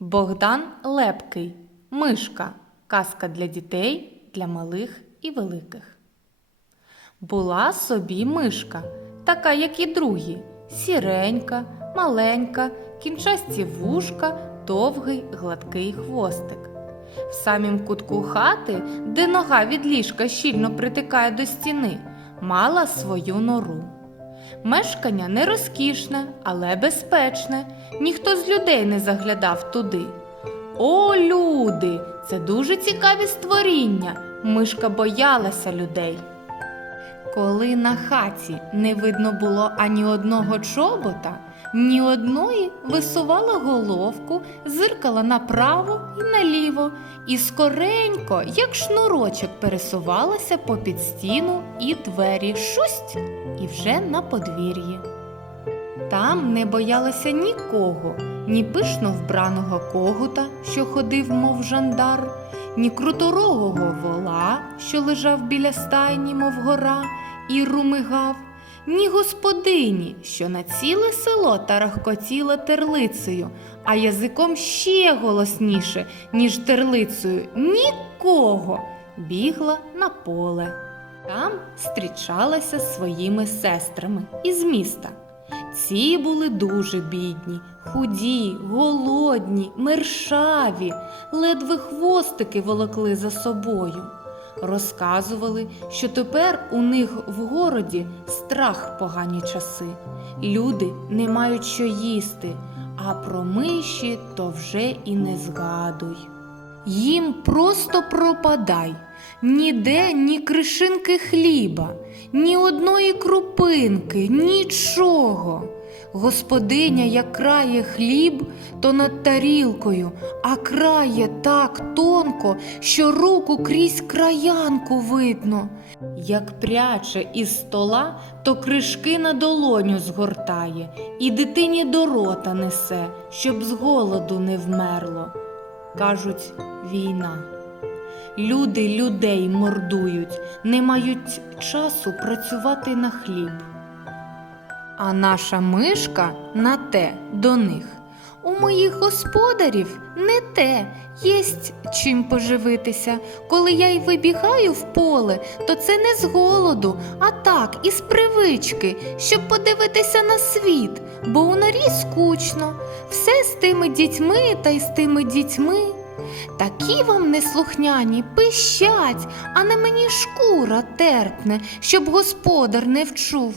Богдан Лепкий. Мишка. Казка для дітей, для малих і великих. Була собі мишка, така, як і другі, сіренька, маленька, кінчасті вушка, довгий гладкий хвостик. В самім кутку хати, де нога від ліжка щільно притикає до стіни, мала свою нору. Мешкання не розкішне, але безпечне. Ніхто з людей не заглядав туди. О, люди! Це дуже цікаві створіння. Мишка боялася людей. Коли на хаті не видно було ані одного чобота, ні одної висувала головку, зиркала направо і наліво, і скоренько, як шнурочок, пересувалася попід стіну і двері шусть, і вже на подвір'ї. Там не боялася нікого, ні пишно вбраного когута, що ходив, мов жандар, ні круторогого вола, що лежав біля стайні, мов гора, і румигав, ні господині, що на ціле село тарахкотіла терлицею, а язиком ще голосніше, ніж терлицею, нікого бігла на поле. Там зустрічалася з своїми сестрами із міста. Ці були дуже бідні, худі, голодні, мершаві, ледве хвостики волокли за собою. Розказували, що тепер у них в городі страх погані часи. Люди не мають що їсти, а про миші то вже і не згадуй. Їм просто пропадай, ніде ні кришинки хліба, ні одної крупинки, нічого. Господиня, як крає хліб, то над тарілкою, а крає так тонко, що руку крізь краянку видно. Як пряче із стола, то кришки на долоню згортає, і дитині до рота несе, щоб з голоду не вмерло. Кажуть, війна. Люди людей мордують, не мають часу працювати на хліб. А наша мишка на те до них. У моїх господарів не те, єсть чим поживитися. Коли я й вибігаю в поле, то це не з голоду, а так, із привички, щоб подивитися на світ, бо у норі скучно. Все з тими дітьми та й з тими дітьми. Такі вам неслухняні пищать, а на мені шкура терпне, щоб господар не вчув.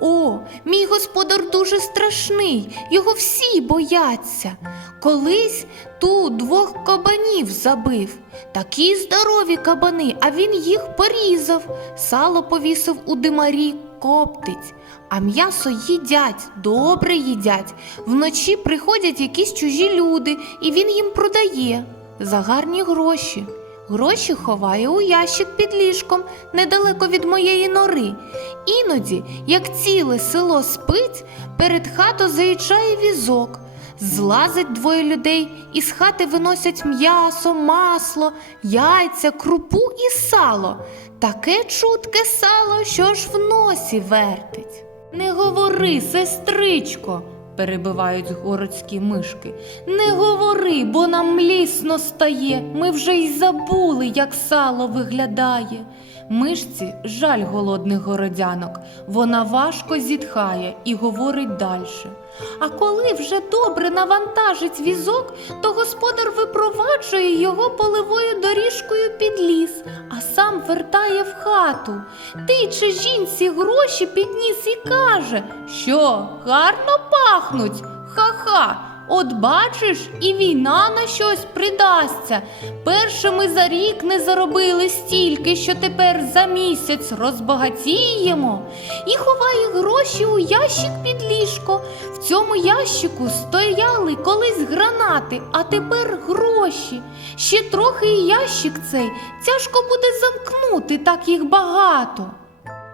О, мій господар дуже страшний, його всі бояться. Колись ту двох кабанів забив. Такі здорові кабани, а він їх порізав, сало повісив у димарі, коптить. А м'ясо їдять, добре їдять. Вночі приходять якісь чужі люди, і він їм продає за гарні гроші. Гроші ховає у ящик під ліжком недалеко від моєї нори. Іноді, як ціле село спить, перед хату заїжджає візок. Злазить двоє людей і з хати виносять м'ясо, масло, яйця, крупу і сало. Таке чутке сало, що ж в носі вертить. Не говори, сестричко, перебивають городські мишки. Не говори, бо нам лісно стає. Ми вже й забули, як сало виглядає. Мишці жаль голодних городянок. Вона важко зітхає і говорить дальше. А коли вже добре навантажить візок, то господар випроваджує його поливою доріжкою під ліс, а сам вертає в хату. Тиче жінці гроші підніс і каже, що гарно пахнуть. Ха-ха. От бачиш, і війна на щось придасться. Перше ми за рік не заробили стільки, що тепер за місяць розбагатіємо. І ховає гроші у ящик під ліжко. В цьому ящику стояли колись гранати, а тепер гроші. Ще трохи і ящик цей тяжко буде замкнути, так їх багато.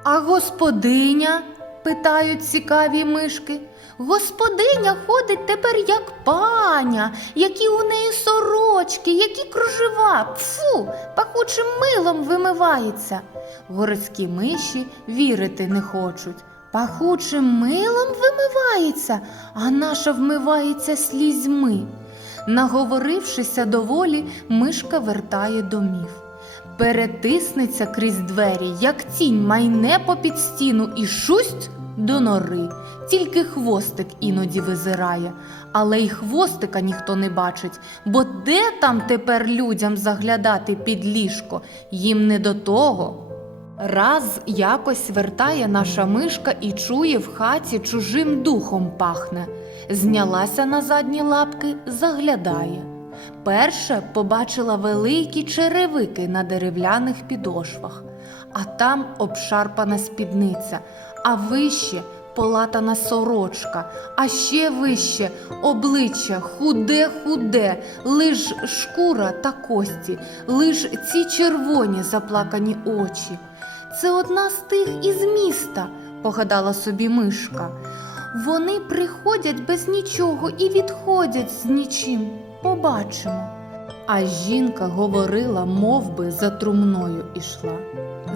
А господиня? питають цікаві мишки. Господиня ходить тепер як паня, які у неї сорочки, які кружева, пфу, пахучим милом вимивається. Городські миші вірити не хочуть. Пахучим милом вимивається, а наша вмивається слізьми. Наговорившися доволі, мишка вертає домів. Перетиснеться крізь двері, як тінь майне попід стіну і шусть до нори. Тільки хвостик іноді визирає, але й хвостика ніхто не бачить, бо де там тепер людям заглядати під ліжко, їм не до того. Раз якось вертає наша мишка і чує в хаті чужим духом пахне. Знялася на задні лапки, заглядає. Перше побачила великі черевики на дерев'яних підошвах, а там обшарпана спідниця, а вище полатана сорочка, а ще вище обличчя худе-худе, лиш шкура та кості, лиш ці червоні заплакані очі. Це одна з тих із міста, погадала собі мишка. Вони приходять без нічого і відходять з нічим. Побачимо. А жінка говорила, мов би, за трумною ішла.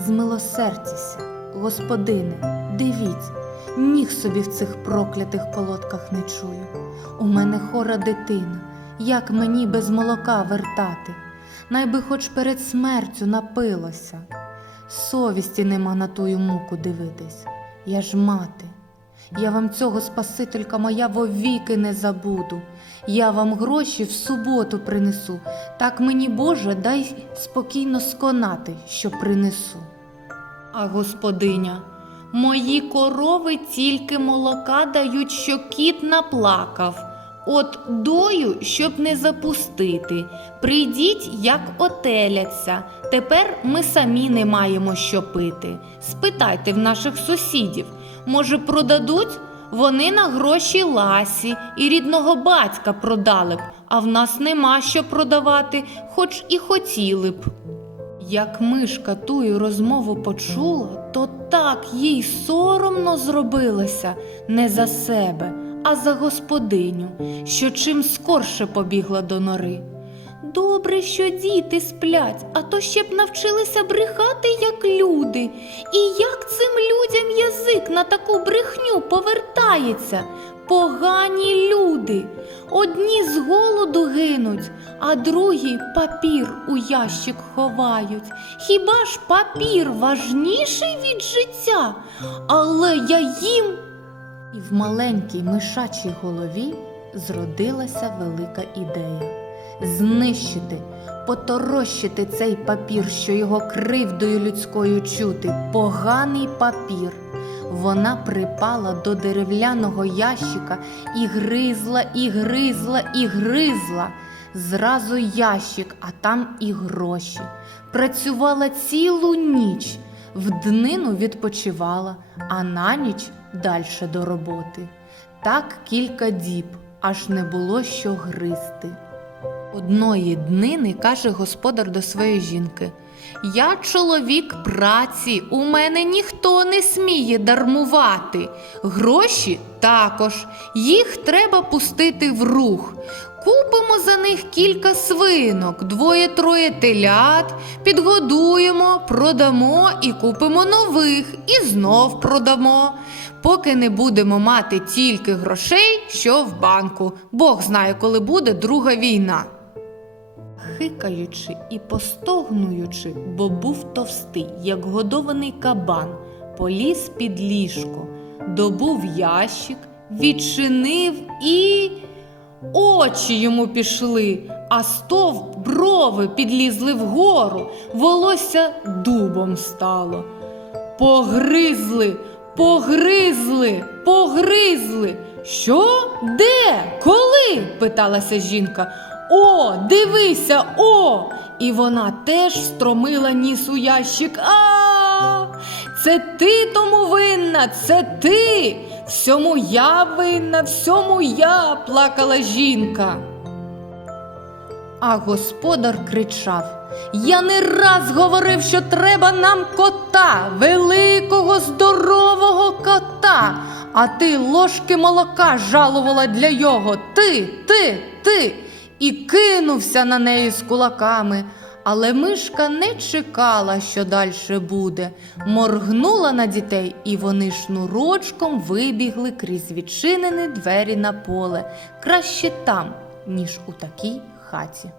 Змилосердьтеся, господине, дивіть, ніг собі в цих проклятих колодках не чую. У мене хора дитина, як мені без молока вертати, найби хоч перед смертю напилося. Совісті нема на тую муку дивитись. Я ж мати. Я вам цього Спасителька моя вовіки не забуду. Я вам гроші в суботу принесу. Так мені, Боже, дай спокійно сконати, що принесу. А господиня, мої корови тільки молока дають, що кіт наплакав. От дою, щоб не запустити. Прийдіть, як отеляться. Тепер ми самі не маємо що пити. Спитайте в наших сусідів, може, продадуть? Вони на гроші ласі і рідного батька продали б, а в нас нема що продавати, хоч і хотіли б. Як мишка тую розмову почула, то так їй соромно зробилося не за себе, а за господиню, що чим скорше побігла до нори. Добре, що діти сплять, а то ще б навчилися брехати, як люди. І як цим людям язик на таку брехню повертається? Погані люди. Одні з голоду гинуть, а другі папір у ящик ховають. Хіба ж папір важніший від життя? Але я їм. І в маленькій мишачій голові зродилася велика ідея знищити, поторощити цей папір, що його кривдою людською чути, поганий папір. Вона припала до дерев'яного ящика і гризла, і гризла, і гризла. Зразу ящик, а там і гроші. Працювала цілу ніч, в днину відпочивала, а на ніч дальше до роботи. Так кілька діб, аж не було що гризти. Одної днини каже господар до своєї жінки: Я чоловік праці, у мене ніхто не сміє дармувати. Гроші також, їх треба пустити в рух. Купимо за них кілька свинок, двоє-троє телят, підгодуємо, продамо і купимо нових, і знов продамо. Поки не будемо мати тільки грошей, що в банку. Бог знає, коли буде друга війна. Хикаючи і постогнуючи, бо був товстий, як годований кабан, поліз під ліжко, добув ящик, відчинив і очі йому пішли, а стов брови підлізли вгору, волосся дубом стало. Погризли, погризли, погризли. Що? Де? Коли? питалася жінка. О, дивися, о! І вона теж встромила ніс у ящик. А, це ти тому винна, це ти. Всьому я винна, всьому я, плакала жінка. А господар кричав: Я не раз говорив, що треба нам кота, великого, здорового кота. А ти ложки молока жалувала для його. Ти, ти, ти. І кинувся на неї з кулаками. Але мишка не чекала, що дальше буде. Моргнула на дітей, і вони шнурочком вибігли крізь відчинені двері на поле. Краще там, ніж у такій хаті.